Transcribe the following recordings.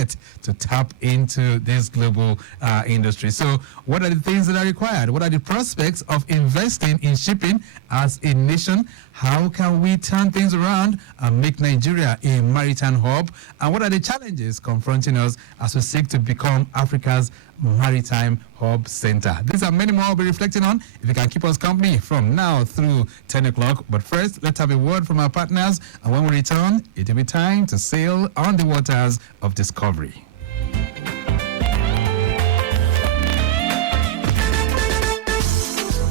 yet to tap into this global industry. So what are the things that are required? What are the prospects of investing in shipping as a nation? How can we turn things around and make Nigeria a maritime hub? And what are the challenges confronting us as we seek to become Africa's maritime hub center? These are many more I'll be reflecting on if you can keep us company from now through 10 o'clock. But first, let's have a word from our partners. And when we return, it will be time to sail on the waters of discovery.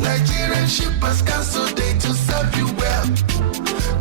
Nigerian Shippers Council, they to serve you well.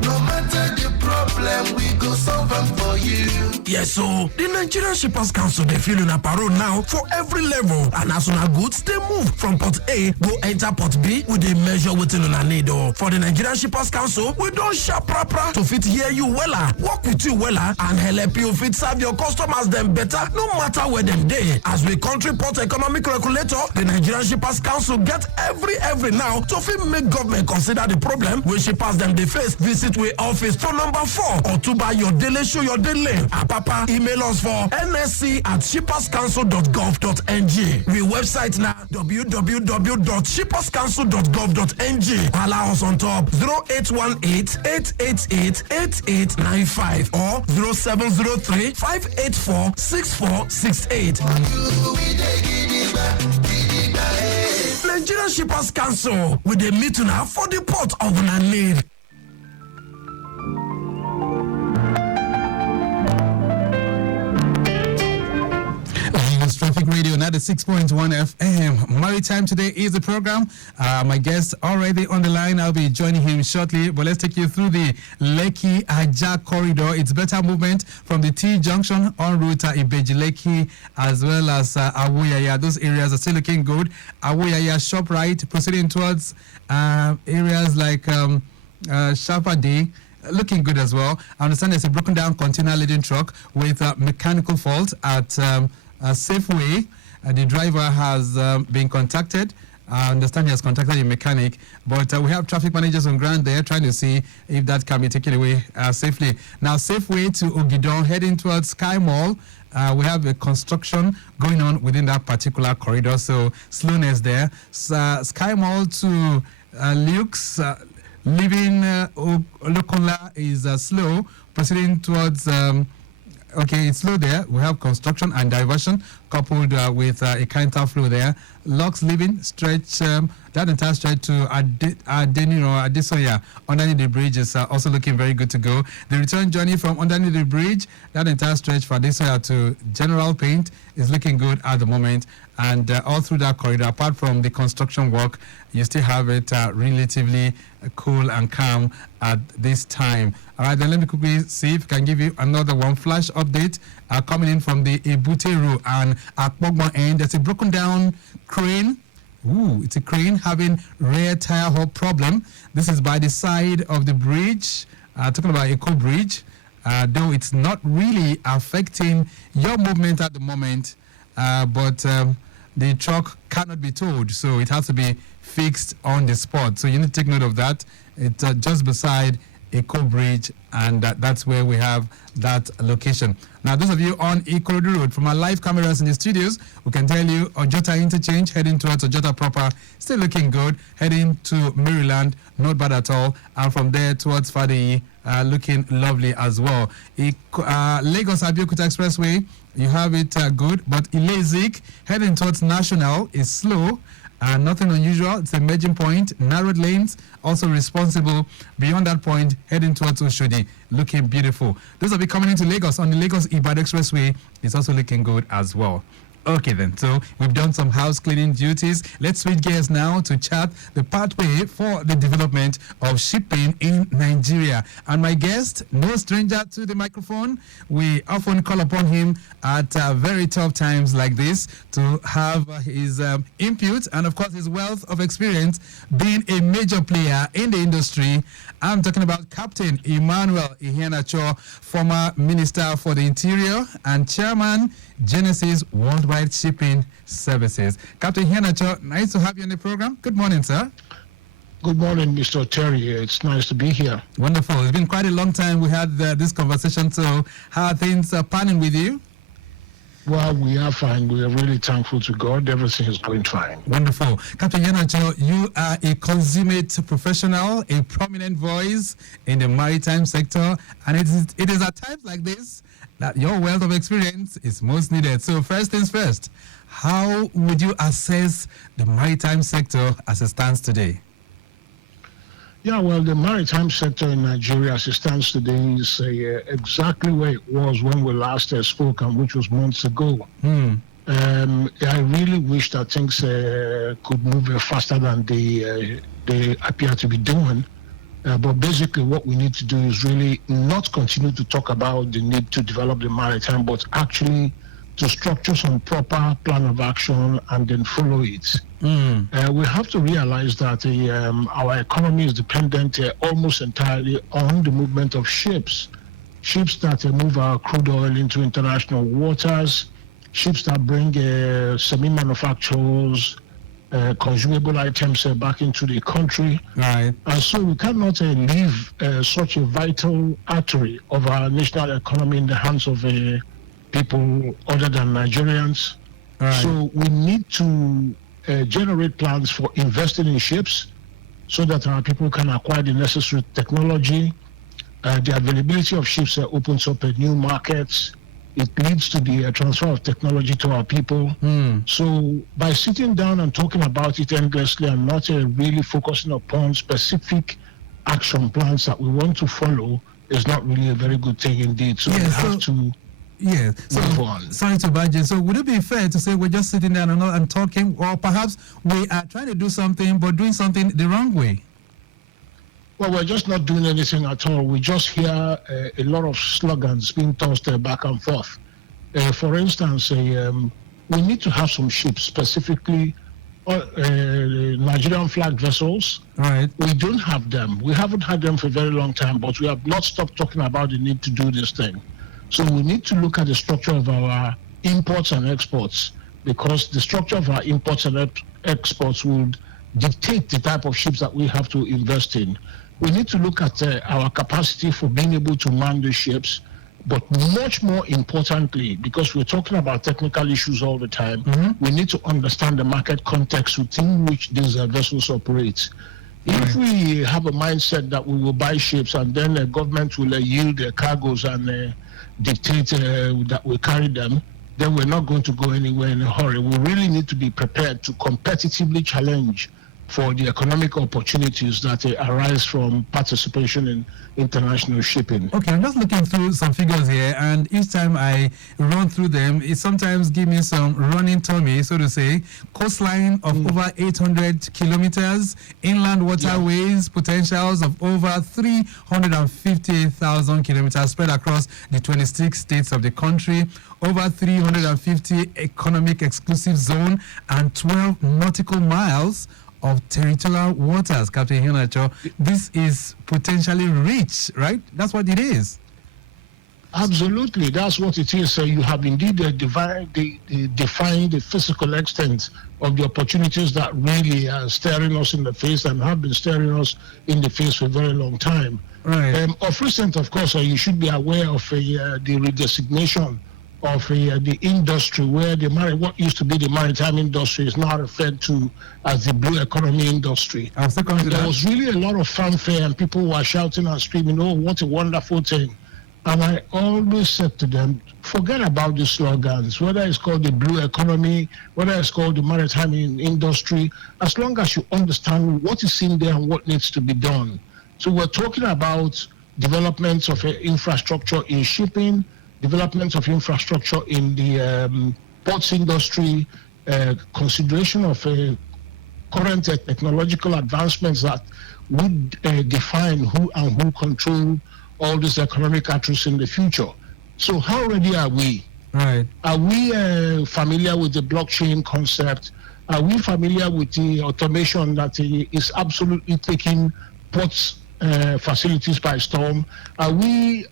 No matter the problem, we go solve them for you. Yes, so the Nigerian Shippers Council, they feel in a parole now for every level. And as soon as goods, they move from port A, go enter port B, with a measure within on a need. For the Nigerian Shippers Council, we don't sharp proper to fit hear you wella, work with you wella, and help you fit serve your customers them better, no matter where them day. As we country port economic regulator, the Nigerian Shippers Council get every now to fit make government consider the problem when shippers them they face. Visit we office for number 4 or to buy your daily show your daily. Papa, email us for nsc@shipperscouncil.gov.ng. We website now www.shipperscouncil.gov.ng. Allow us on top 0818-888-8895 or 0703-584-6468. Nigerian Shippers Council with a meeting now for the port of Nanid. Traffic Radio 96.1 FM. Maritime Today is the program. My guest already on the line. I'll be joining him shortly. But let's take you through the Lekki Aja corridor. It's better movement from the T junction en route to Ibeji Lekki as well as Awoyaya. Those areas are still looking good. Awoyaya ShopRite proceeding towards areas like Shafadi. Looking good as well. I understand there's a broken down container laden truck with mechanical fault at Safeway. The driver has been contacted. I understand he has contacted a mechanic, but we have traffic managers on ground there trying to see if that can be taken away safely. Now, Safeway to Ogidon, heading towards Sky Mall. We have a construction going on within that particular corridor, so slowness there. Sky Mall to Luke's. Leaving Olokola is slow, proceeding towards, it's slow there. We have construction and diversion coupled with a counter flow there. Locks leaving, stretch, that entire stretch to Adesoya underneath the bridge is also looking very good to go. The return journey from underneath the bridge, that entire stretch for Adesoya to General Paint is looking good at the moment. And all through that corridor, apart from the construction work, you still have it relatively cool and calm at this time. All right, then let me quickly see if I can give you another one flash update coming in from the Ebuteru and Akpogma end. There's a broken down crane. It's a crane having rear tire hub problem. This is by the side of the bridge, talking about Eco Bridge, though it's not really affecting your movement at the moment, but the truck cannot be towed, so it has to be fixed on the spot. So you need to take note of that. It's just beside Eco Bridge, and that's where we have that location. Now, those of you on Ikorodu Road, from our live cameras in the studios, we can tell you Ojota Interchange heading towards Ojota proper, still looking good. Heading to Maryland, not bad at all. And from there towards Fadi, looking lovely as well. Lagos Abeokuta Expressway, you have it good, but Ilezik heading towards National is slow. Nothing unusual. It's a merging point. Narrowed lanes, also responsible. Beyond that point, heading towards Oshodi, looking beautiful. Those will be coming into Lagos on the Lagos-Ibadan Expressway. It's also looking good as well. Okay then, so we've done some house cleaning duties. Let's switch gears now to chart the pathway for the development of shipping in Nigeria. And my guest, no stranger to the microphone, we often call upon him at very tough times like this to have his input and of course his wealth of experience being a major player in the industry. I'm talking about Captain Emmanuel Iheanacho, former Minister for the Interior and Chairman, Genisis Worldwide Shipping Services. Captain Iheanacho, nice to have you on the program. Good morning, sir. Good morning, Mr. Oteri. It's nice to be here. Wonderful. It's been quite a long time we had this conversation, so how are things panning with you? Well, we are fine. We are really thankful to God. Everything is going fine. Wonderful. Captain Iheanacho, you are a consummate professional, a prominent voice in the maritime sector, and it is at times like this that your wealth of experience is most needed. So first things first, how would you assess the maritime sector as it stands today? Yeah, well, the maritime sector in Nigeria as it stands today is exactly where it was when we last spoke, and which was months ago. I really wish that things could move faster than they appear to be doing. But basically what we need to do is really not continue to talk about the need to develop the maritime, but actually to structure some proper plan of action and then follow it. We have to realize that our economy is dependent almost entirely on the movement of ships that move our crude oil into international waters, ships that bring semi-manufacturers, consumable items back into the country. Right. And so we cannot leave such a vital artery of our national economy in the hands of people other than Nigerians. Right. So we need to generate plans for investing in ships so that our people can acquire the necessary technology. The availability of ships opens up new markets. It leads to the transfer of technology to our people. So by sitting down and talking about it endlessly and not really focusing upon specific action plans that we want to follow is not really a very good thing indeed. So we have to move on. Sorry to badge. So would it be fair to say we're just sitting there and talking, or perhaps we are trying to do something but doing something the wrong way? Well, we're just not doing anything at all. We just hear a lot of slogans being tossed back and forth. For instance, we need to have some ships, specifically Nigerian flagged vessels. Right. We don't have them. We haven't had them for a very long time, but we have not stopped talking about the need to do this thing. So we need to look at the structure of our imports and exports, because the structure of our imports and exports will dictate the type of ships that we have to invest in. We need to look at our capacity for being able to man the ships, but much more importantly, because we're talking about technical issues all the time, we need to understand the market context within which these vessels operate. If we have a mindset that we will buy ships and then the government will yield their cargoes and dictate that we carry them, then we're not going to go anywhere in a hurry. We really need to be prepared to competitively challenge for the economic opportunities that arise from participation in international shipping. Okay, I'm just looking through some figures here, and each time I run through them, it sometimes gives me some running tummy, so to say. Coastline of over 800 kilometers, inland waterways, potentials of over 350,000 kilometers spread across the 26 states of the country, over 350 economic exclusive zone, and 12 nautical miles of territorial waters, Captain Iheanacho. This is potentially rich, right? That's what it is. Absolutely, that's what it is. So you have indeed defined the physical extent of the opportunities that really are staring us in the face and have been staring us in the face for a very long time. Right. Of recent, of course, you should be aware of the redesignation of the industry, where what used to be the maritime industry is now referred to as the blue economy industry. There was really a lot of fanfare and people were shouting and screaming, "Oh, what a wonderful thing." And I always said to them, forget about the slogans, whether it's called the blue economy, whether it's called the maritime industry, as long as you understand what is in there and what needs to be done. So we're talking about developments of infrastructure in shipping, development of infrastructure in the ports industry, consideration of current technological advancements that would define who control all these economic arteries in the future. So how ready are we? Right. Are we familiar with the blockchain concept? Are we familiar with the automation that is absolutely taking ports facilities by storm? Are we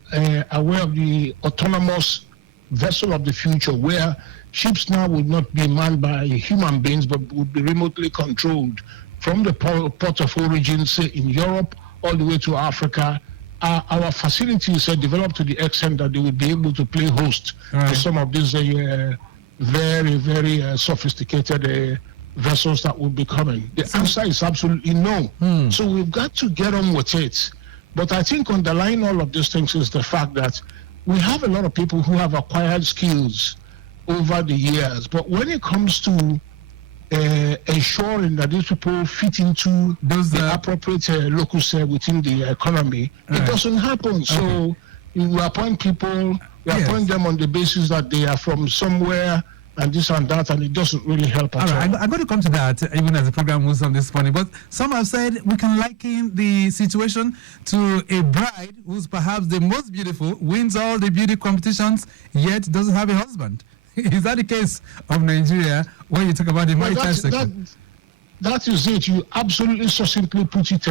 aware of the autonomous vessel of the future, where ships now would not be manned by human beings but would be remotely controlled from the port of origin, say in Europe, all the way to Africa, our facilities are developed to the extent that they will be able to play host to some of these very, very sophisticated vessels that will be coming. The answer is absolutely no. So we've got to get on with it. But I think underlying all of these things is the fact that we have a lot of people who have acquired skills over the years. But when it comes to ensuring that these people fit into the appropriate locus within the economy, it doesn't happen. So you appoint people, you appoint them on the basis that they are from somewhere and this and that, and it doesn't really help at all. I'm going to come to that even as the program moves on this morning. But some have said we can liken the situation to a bride who's perhaps the most beautiful, wins all the beauty competitions, yet doesn't have a husband. Is that the case of Nigeria when you talk about the maritime sector? That is it. You absolutely succinctly put it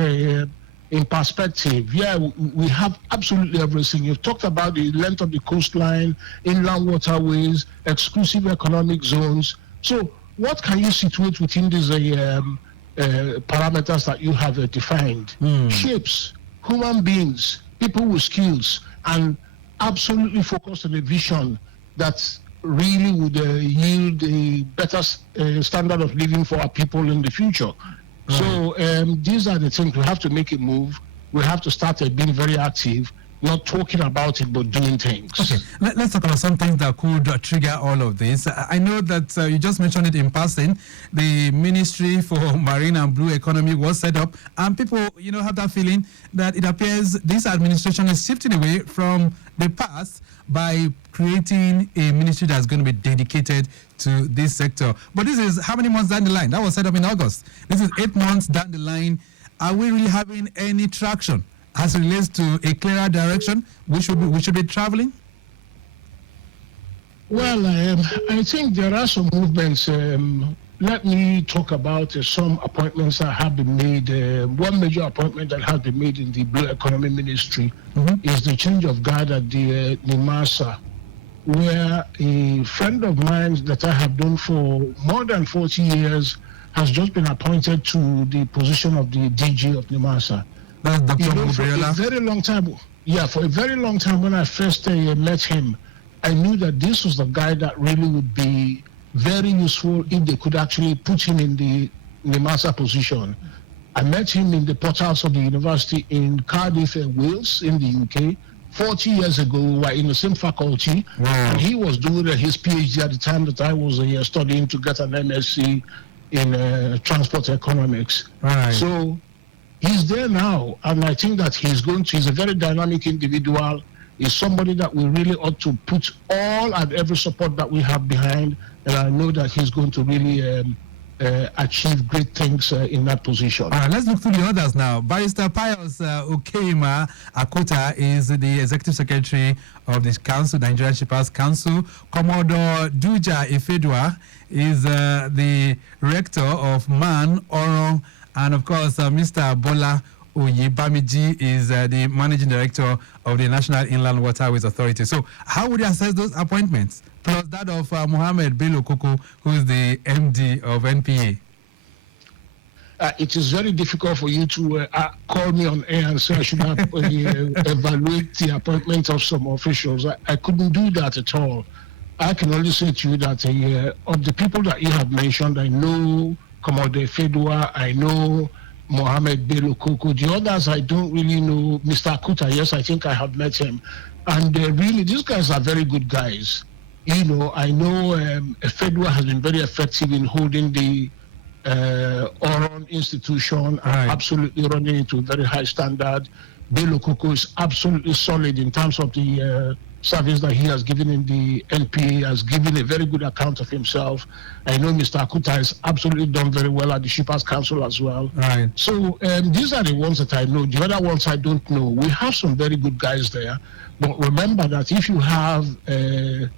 in perspective. Yeah, we have absolutely everything. You've talked about the length of the coastline, inland waterways, exclusive economic zones. So what can you situate within these parameters that you have defined? Ships, human beings, people with skills, and absolutely focus on a vision that's really would yield a better standard of living for our people in the future. So these are the things. We have to make a move. We have to start being very active, not talking about it, but doing things. Okay, let's talk about some things that could trigger all of this. I know that you just mentioned it in passing. The Ministry for Marine and Blue Economy was set up, and people, have that feeling that it appears this administration is shifting away from the past by creating a ministry that's going to be dedicated to this sector. But this is how many months down the line? That was set up in August. This is 8 months down the line. Are we really having any traction as it relates to a clearer direction we should be traveling? Well, I think there are some movements. Let me talk about some appointments that have been made. One major appointment that has been made in the Blue Economy Ministry is the change of guard at the NIMASA, where a friend of mine that I have known for more than 40 years has just been appointed to the position of the DG of NIMASA. That's Dr. For a very long time, for a very long time when I first met him, I knew that this was the guy that really would be very useful if they could actually put him in the NIMASA position. I met him in the portals of the university in Cardiff, Wales, in the UK. 40 years ago, we were in the same faculty, and he was doing his PhD at the time that I was studying to get an MSc in transport economics. So he's there now, and I think that he's a very dynamic individual. He's somebody that we really ought to put all and every support that we have behind, and I know that he's going to really achieve great things in that position. All right, let's look through the others now. Barrister Pius Okema Akota is the Executive Secretary of the Council, Nigerian Shippers Council. Commodore Duja Ifedwa is the Rector of MAN, Orong, and of course Mr. Bola Oyebamiji is the Managing Director of the National Inland Waterways Authority. So how would you assess those appointments? Plus that of Mohammed Bello Koko, who is the MD of NPA. It is very difficult for you to call me on air and say I should have evaluate the appointment of some officials. I couldn't do that at all. I can only say to you that of the people that you have mentioned, I know Commodore Fedwa, I know Mohammed Bello Koko. The others I don't really know. Mr. Akuta, yes, I think I have met him. And really, these guys are very good guys. I know Fedwa has been very effective in holding the Oron institution and absolutely running it to a very high standard. Bello Koko is absolutely solid in terms of the service that he has given in the NPA, has given a very good account of himself. I know Mr. Akuta has absolutely done very well at the Shippers Council as well. Right. So these are the ones that I know. The other ones I don't know. We have some very good guys there. But remember that if you have a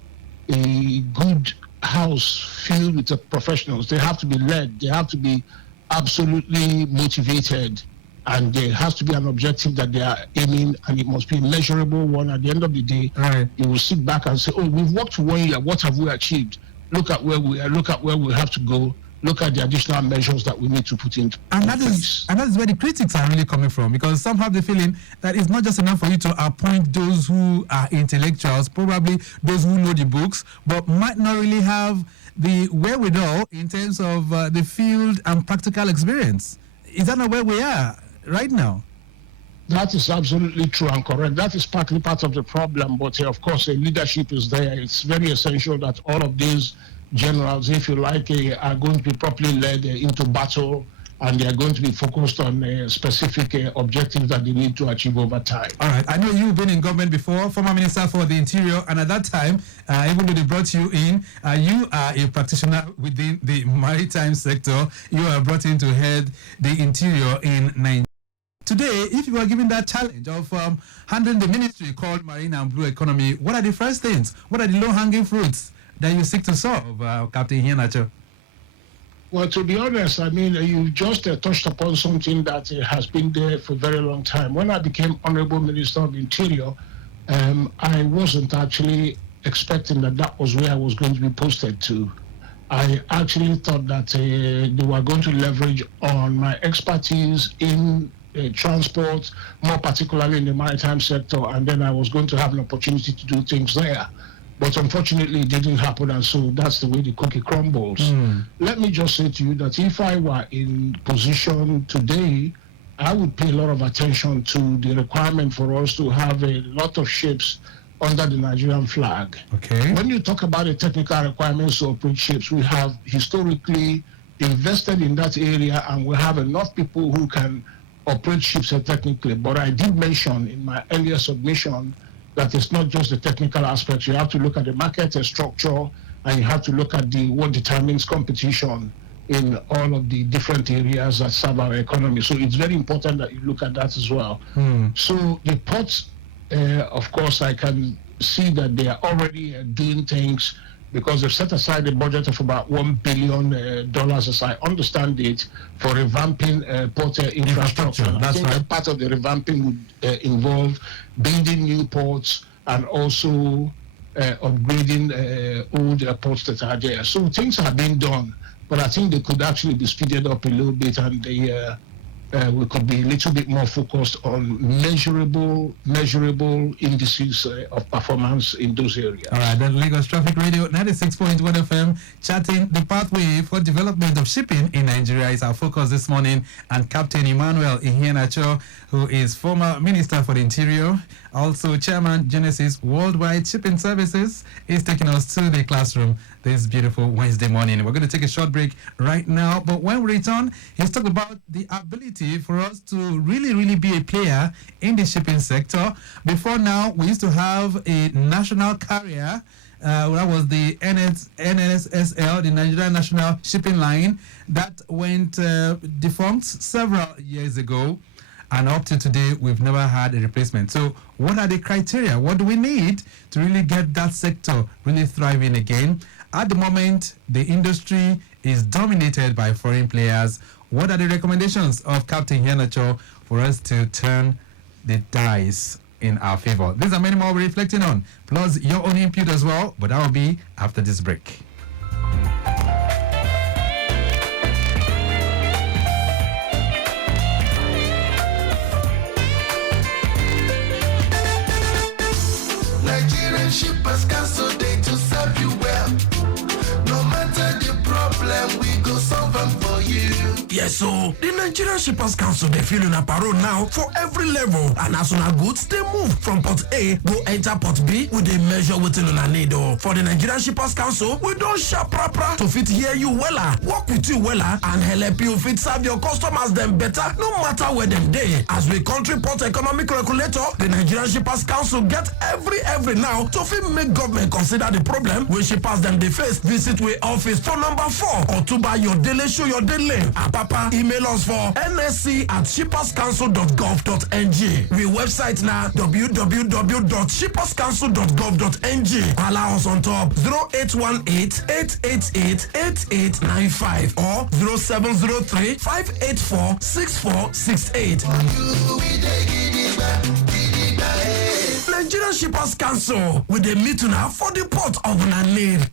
good house filled with the professionals, they have to be led, they have to be absolutely motivated, and there has to be an objective that they are aiming, and it must be a measurable one. At the end of the day, you will sit back and say, oh, we've worked for 1 year, what have we achieved? Look at where we are, look at where we have to go, look at the additional measures that we need to put in And place. that is where the critics are really coming from, because some have the feeling that it's not just enough for you to appoint those who are intellectuals, probably those who know the books, but might not really have the wherewithal in terms of the field and practical experience. Is that not where we are right now? That is absolutely true and correct. That is partly part of the problem, but of course, leadership is there. It's very essential that all of these generals, if you like, are going to be properly led into battle, and they are going to be focused on specific objectives that they need to achieve over time. All right. I know you've been in government before, former Minister for the Interior, and at that time, even though they brought you in, you are a practitioner within the maritime sector. You are brought in to head the Interior in Nigeria. Today, if you were given that challenge of handling the ministry called Marine and Blue Economy, what are the first things? What are the low-hanging fruits that you seek to solve, Captain Iheanacho? Well, to be honest, I mean, you just touched upon something that has been there for a very long time. When I became Honorable Minister of Interior, I wasn't actually expecting that was where I was going to be posted to. I actually thought that they were going to leverage on my expertise in transport, more particularly in the maritime sector, and then I was going to have an opportunity to do things there. But unfortunately, it didn't happen, and so that's the way the cookie crumbles. Let me just say to you that if I were in position today, I would pay a lot of attention to the requirement for us to have a lot of ships under the Nigerian flag. Okay. When you talk about the technical requirements to operate ships, we have historically invested in that area, and we have enough people who can operate ships technically. But I did mention in my earlier submission that it's not just the technical aspects. You have to look at the market structure, and you have to look at what determines competition in all of the different areas that serve our economy. So it's very important that you look at that as well. So the ports, of course, I can see that they are already doing things, because they've set aside a budget of about $1 billion, as I understand it, for revamping port infrastructure. I think that part of the revamping would involve building new ports and also upgrading old ports that are there. So things are being done, but I think they could actually be speeded up a little bit, and we could be a little bit more focused on measurable indices of performance in those areas. All right, the Lagos Traffic Radio 96.1 FM, chatting the pathway for development of shipping in Nigeria is our focus this morning. And Captain Emmanuel Iheanacho, who is former Minister for the Interior, also Chairman Genisis Worldwide Shipping Services, is taking us to the classroom this beautiful Wednesday morning. We're going to take a short break right now, but when we return, he's talked about the ability for us to really be a player in the shipping sector. Before now, we used to have a national carrier. That was the NNSSL, the Nigerian National Shipping Line, that went defunct several years ago. And up to today, we've never had a replacement. So what are the criteria? What do we need to really get that sector really thriving again? At the moment, the industry is dominated by foreign players. What are the recommendations of Captain Iheanacho for us to turn the dice in our favor? These are many more we're reflecting on, plus your own input as well, but that will be after this break. Nigerian shippers cancel day to serve you well. No matter the problem, we go solve them for you. Yes, so the Nigerian Shippers Council, they feel in a parole now for every level. And as soon as goods, they move from Port A, go enter Port B, with a measure within on a need. For the Nigerian Shippers Council, we don't sharp proper to fit hear you wella, work with you wella, and help you fit serve your customers them better, no matter where them day. As we country port economic regulator, the Nigerian Shippers Council get every now to fit make government consider the problem when shippers them they face. Visit we office for number 4 or to buy your daily show your daily. Papa, email us for nsc@shipperscouncil.gov.ng. We website now www.shipperscouncil.gov.ng. Allow us on top 0818-888-8895 or 0703-584-6468. Nigerian Shippers Council with the meeting now for the port of Nanir.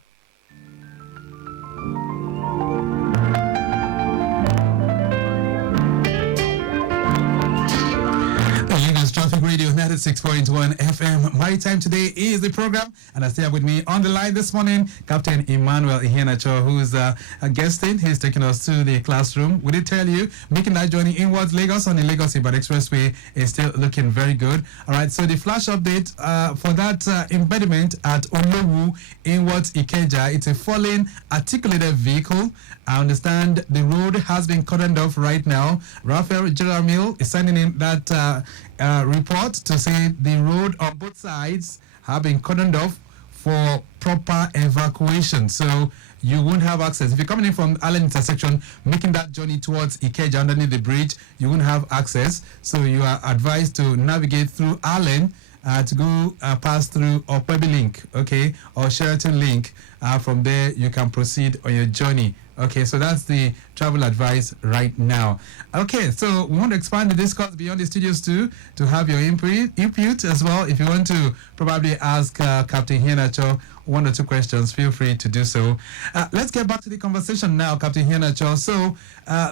96.1 FM. Maritime Today is the program, and I still have with me on the line this morning Captain Emmanuel Iheanacho, who's a guesting. He's taking us to the classroom. We did tell you, making that journey inwards Lagos on the Lagos-Ibadan Expressway is still looking very good. All right, so the flash update for that embediment at Olowu inwards Ikeja, it's a falling articulated vehicle. I understand the road has been cordoned off right now. Raphael Jeremiel is sending in that report to say the road on both sides have been cordoned off for proper evacuation. So you won't have access. If you're coming in from Allen intersection, making that journey towards Ikeja underneath the bridge, you won't have access. So you are advised to navigate through Allen to go pass through Opebe Link, okay, or Sheraton Link. From there, you can proceed on your journey. Okay, so that's the travel advice right now. Okay, so we want to expand the discourse beyond the studios too, to have your input as well. If you want to probably ask Captain Iheanacho one or two questions, feel free to do so. Let's get back to the conversation now, Captain Iheanacho. So,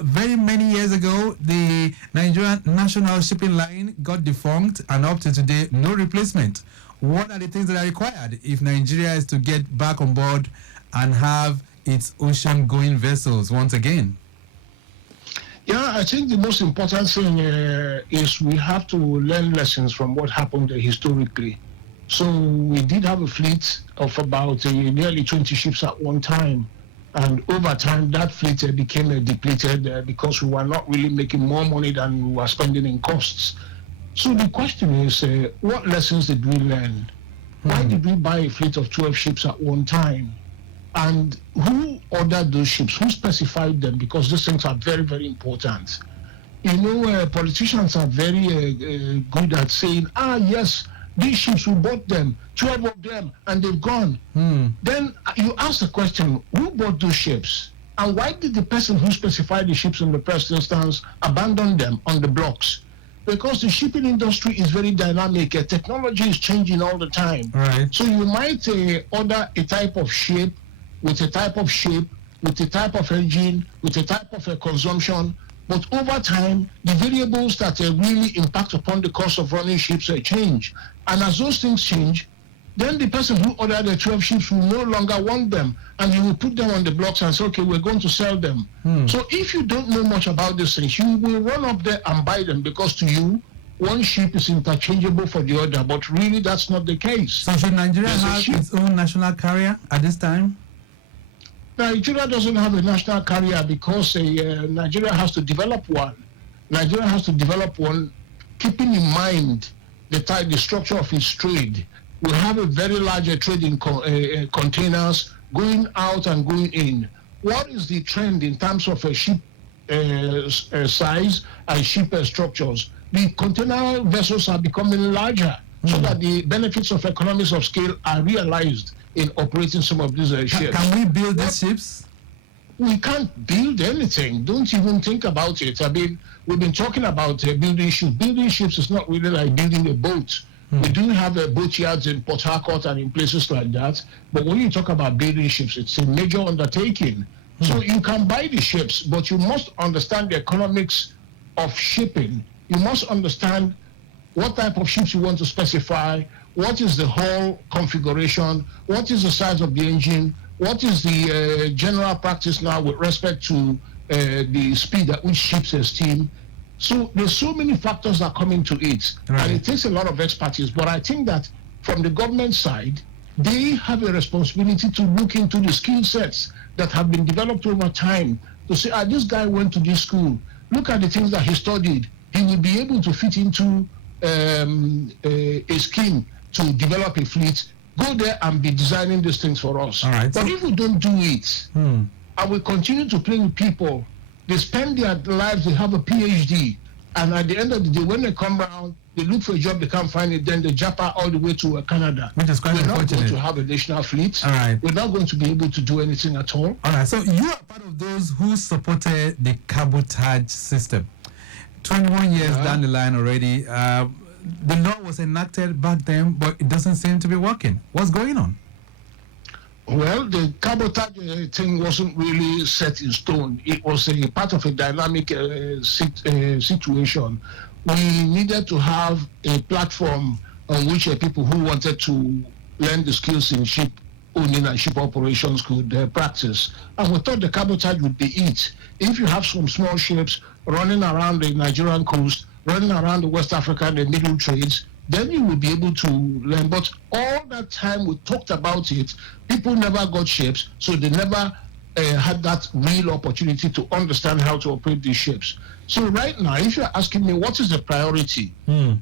very many years ago, the Nigerian National Shipping Line got defunct, and up to today, no replacement. What are the things that are required if Nigeria is to get back on board and have its ocean-going vessels once again? Yeah, I think the most important thing is we have to learn lessons from what happened historically. So we did have a fleet of about nearly 20 ships at one time. And over time, that fleet became depleted because we were not really making more money than we were spending in costs. So the question is, what lessons did we learn? Why did we buy a fleet of 12 ships at one time? And who ordered those ships? Who specified them? Because these things are very, very important. You know, politicians are very good at saying, yes, these ships, we bought them, 12 of them, and they've gone. Then you ask the question, who bought those ships? And why did the person who specified the ships in the first instance abandon them on the blocks? Because the shipping industry is very dynamic. Technology is changing all the time. Right. So you might order a type of ship with a type of shape, with a type of engine, with a type of consumption. But over time, the variables that really impact upon the cost of running ships change. And as those things change, then the person who ordered the 12 ships will no longer want them, and he will put them on the blocks and say, okay, we're going to sell them. So if you don't know much about these things, you will run up there and buy them, because to you, one ship is interchangeable for the other, but really that's not the case. So should Nigeria have its own national carrier at this time? Nigeria doesn't have a national carrier because Nigeria has to develop one. Nigeria has to develop one, keeping in mind the structure of its trade. We have a very large trade in containers going out and going in. What is the trend in terms of a ship size and ship structures? The container vessels are becoming larger so that the benefits of economies of scale are realized in operating some of these ships. Can we build these ships? We can't build anything. Don't even think about it. I mean, we've been talking about building ships. Building ships is not really like building a boat. We do have boat yards in Port Harcourt and in places like that. But when you talk about building ships, it's a major undertaking. So you can buy the ships, but you must understand the economics of shipping. You must understand what type of ships you want to specify, what is the hull configuration, what is the size of the engine, what is the general practice now with respect to the speed at which ships steam. So there's so many factors that come into it, and it takes a lot of expertise. But I think that from the government side, they have a responsibility to look into the skill sets that have been developed over time to say, this guy went to this school, look at the things that he studied. He will be able to fit into a scheme to develop a fleet, go there and be designing these things for us. But if we don't do it, and we continue to play with people, they spend their lives, they have a PhD, and at the end of the day, when they come around, they look for a job, they can't find it, then they jump all the way to Canada. Which is quite unfortunate. We're not going to have a national fleet. We're not going to be able to do anything at all. So you are part of those who supported the cabotage system. 21 years down the line already, the law was enacted back then, but it doesn't seem to be working. What's going on? Well, the cabotage thing wasn't really set in stone. It was a part of a dynamic situation. we needed to have a platform on which people who wanted to learn the skills in ship owning and ship operations could practice. And we thought the cabotage would be it. If you have some small ships running around the Nigerian coast, running around the West Africa and the middle trades, then you will be able to learn. But all that time we talked about it, people never got ships, so they never had that real opportunity to understand how to operate these ships. So right now, if you're asking me what is the priority,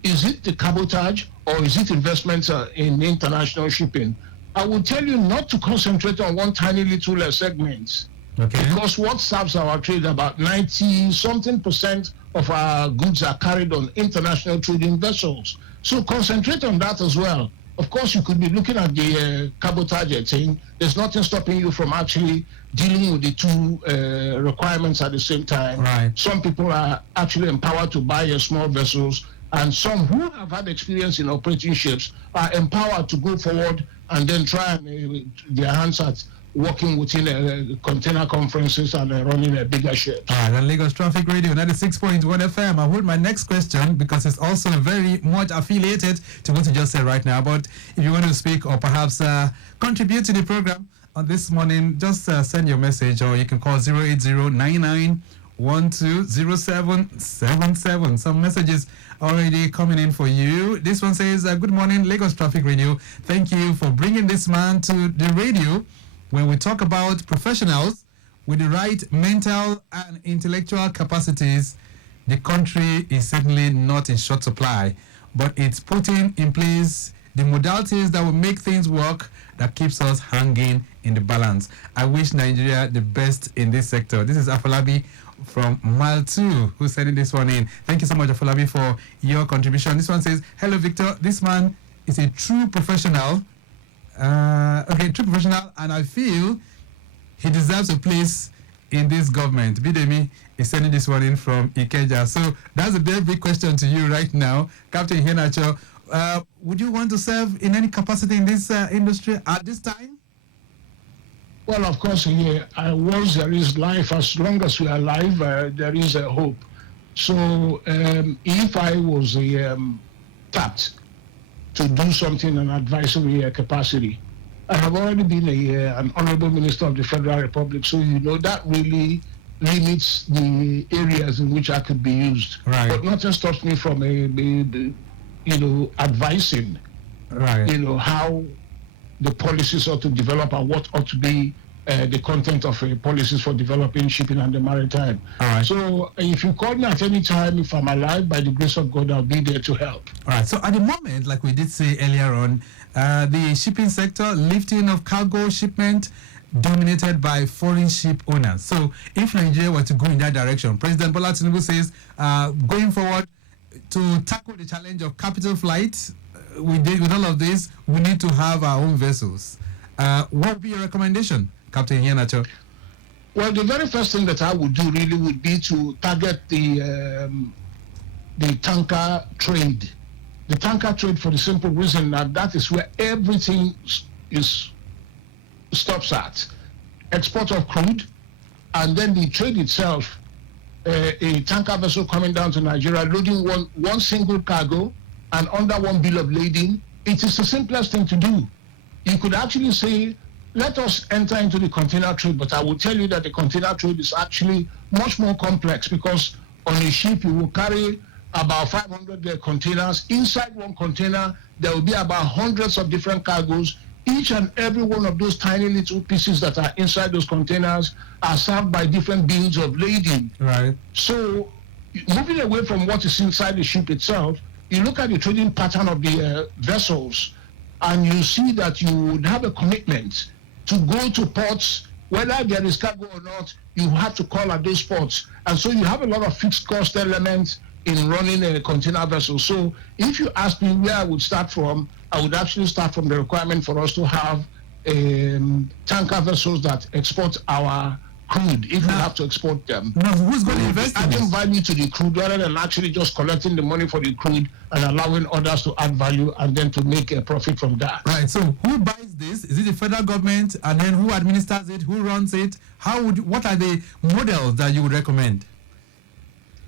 is it the cabotage or is it investments in international shipping? I will tell you not to concentrate on one tiny little segment. Okay. Because what serves our trade, about 90-something% of our goods are carried on international trading vessels. So concentrate on that as well. Of course, you could be looking at the cabotage thing. There's nothing stopping you from actually dealing with the two requirements at the same time. Right. Some people are actually empowered to buy small vessels, and some who have had experience in operating ships are empowered to go forward and then try and their hands at working within container conferences and running a bigger ship. All right, on Lagos Traffic Radio 96.1 FM. I hold my next question because it's also very much affiliated to what you just said right now. But if you want to speak or perhaps contribute to the program on this morning, just send your message, or you can call 08099120777. Some messages already coming in for you. This one says, good morning, Lagos Traffic Radio. Thank you for bringing this man to the radio. When we talk about professionals with the right mental and intellectual capacities, the country is certainly not in short supply, but it's putting in place the modalities that will make things work, that keeps us hanging in the balance. I wish Nigeria the best in this sector. This is Afolabi from Mile 2 who's sending this one in. Thank you so much, Afolabi, for your contribution. This one says, hello, Victor. This man is a true professional. True professional, and I feel he deserves a place in this government. Bidemi is sending this one in from Ikeja. So that's a very big question to you right now, Captain Iheanacho. Would you want to serve in any capacity in this industry at this time? Well, of course, there is life. As long as we are alive, there is a hope. So if I was tapped to do something in an advisory capacity, I have already been an honorable minister of the Federal Republic, so that really limits the areas in which I could be used. Right. But nothing stops me from advising, right, how the policies ought to develop and what ought to be the content of policies for developing shipping and the maritime. All right. So if you call me at any time, if I'm alive, by the grace of God, I'll be there to help. All right. So at the moment, like we did say earlier on, the shipping sector, lifting of cargo shipment, dominated by foreign ship owners. So if Nigeria were to go in that direction, President Bola Tinubu says, going forward, to tackle the challenge of capital flight, with all of this, we need to have our own vessels. What would be your recommendation, Captain Iheanacho? Well, the very first thing that I would do really would be to target the tanker trade. The tanker trade, for the simple reason that is where everything stops at. Export of crude, and then the trade itself, a tanker vessel coming down to Nigeria, loading one single cargo and under one bill of lading. It is the simplest thing to do. You could actually say, let us enter into the container trade, but I will tell you that the container trade is actually much more complex, because on a ship you will carry about 500 containers. Inside one container, there will be about hundreds of different cargoes. Each and every one of those tiny little pieces that are inside those containers are served by different bills of lading. Right. So, moving away from what is inside the ship itself, you look at the trading pattern of the vessels, and you see that you would have a commitment to go to ports, whether there is cargo or not. You have to call at those ports, and so you have a lot of fixed cost elements in running a container vessel. So if you ask me where I would start from, I would actually start from the requirement for us to have tanker vessels that export our crude, if we have to export them. Now, who's going to invest in adding this? value to the crude rather than actually just collecting the money for the crude and allowing others to add value and then to make a profit from that. Right. So who buys this? Is it the federal government? And then who administers it? Who runs it? What are the models that you would recommend?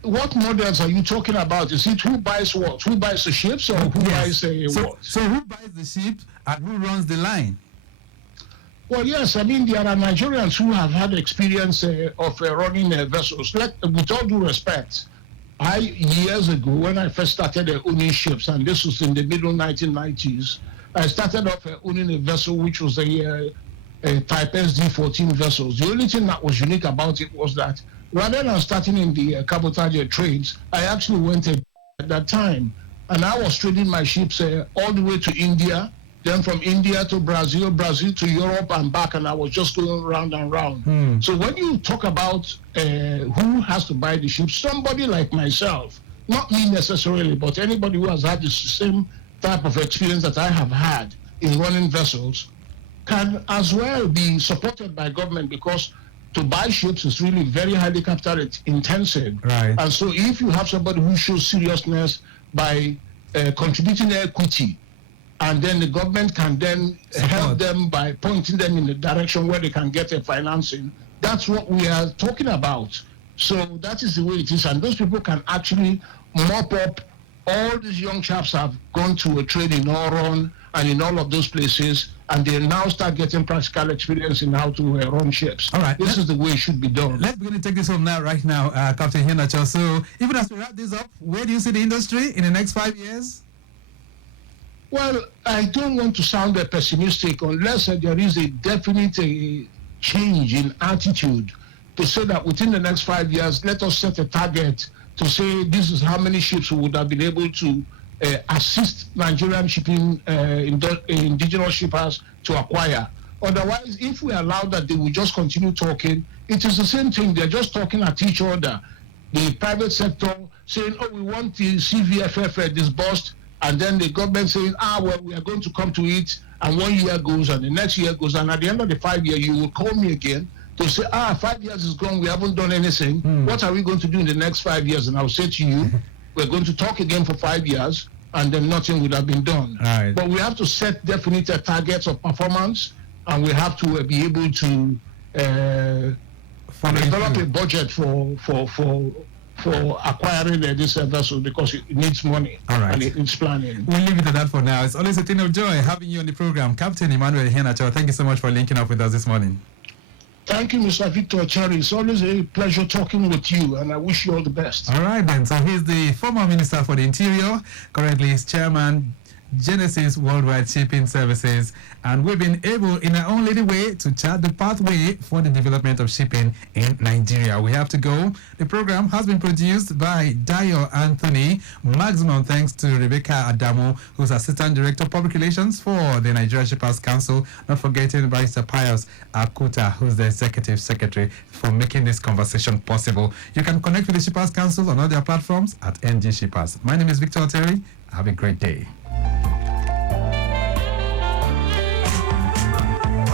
what models are you talking about? Is it who buys what? Who buys the ships or who buys what? So who buys the ship and who runs the line? Well, yes, I mean, there are Nigerians who have had experience of running vessels. With all due respect, years ago, when I first started owning ships, and this was in the middle 1990s, I started off owning a vessel which was a Type SD-14 vessels. The only thing that was unique about it was that rather than starting in the cabotage trades, I actually went at that time, and I was trading my ships all the way to India, then from India to Brazil, Brazil to Europe and back, and I was just going round and round. So when you talk about who has to buy the ship, somebody like myself, not me necessarily, but anybody who has had the same type of experience that I have had in running vessels, can as well be supported by government, because to buy ships is really very highly capital intensive. Right. And so if you have somebody who shows seriousness by contributing equity, and then the government can then help them by pointing them in the direction where they can get a financing, that's what we are talking about. So that is the way it is, and those people can actually mop up. All these young chaps have gone to a trade in Oron and in all of those places, and they now start getting practical experience in how to run ships. All right. This is the way it should be done. Let's begin to take this home now, right now, Captain Iheanacho. So even as we wrap this up, where do you see the industry in the next 5 years? Well, I don't want to sound pessimistic unless there is a definite change in attitude to say that within the next 5 years, let us set a target to say this is how many ships we would have been able to assist Nigerian shipping indigenous shippers to acquire. Otherwise, if we allow that, they will just continue talking. It is the same thing. They're just talking at each other. The private sector saying, oh, we want the CVFF disbursed, and then the government saying, well, we are going to come to it, and 1 year goes, and the next year goes, and at the end of the 5 year, you will call me again to say, 5 years is gone, we haven't done anything. What are we going to do in the next 5 years? And I'll say to you, we're going to talk again for 5 years, and then nothing would have been done. Right. But we have to set definite targets of performance, and we have to be able to develop a budget for acquiring this vessel, because it needs money. All right. And it needs planning. We'll leave it at that for now. It's always a thing of joy having you on the program. Captain Emmanuel Iheanacho, thank you so much for linking up with us this morning. Thank you, Mr. Victor Oteri. It's always a pleasure talking with you, and I wish you all the best. All right, then. So he's the former Minister for the Interior, currently is Chairman, Genisis Worldwide Shipping Services, and we've been able, in our own little way, to chart the pathway for the development of shipping in Nigeria. We have to go. The program has been produced by Dio Anthony. Maximum thanks to Rebecca Adamo, who's Assistant Director of Public Relations for the Nigeria Shippers Council. Not forgetting Barrister Pius Akuta, who's the Executive Secretary, for making this conversation possible. You can connect with the Shippers Council on all their platforms at NG Shippers. My name is Victor Oteri. Have a great day.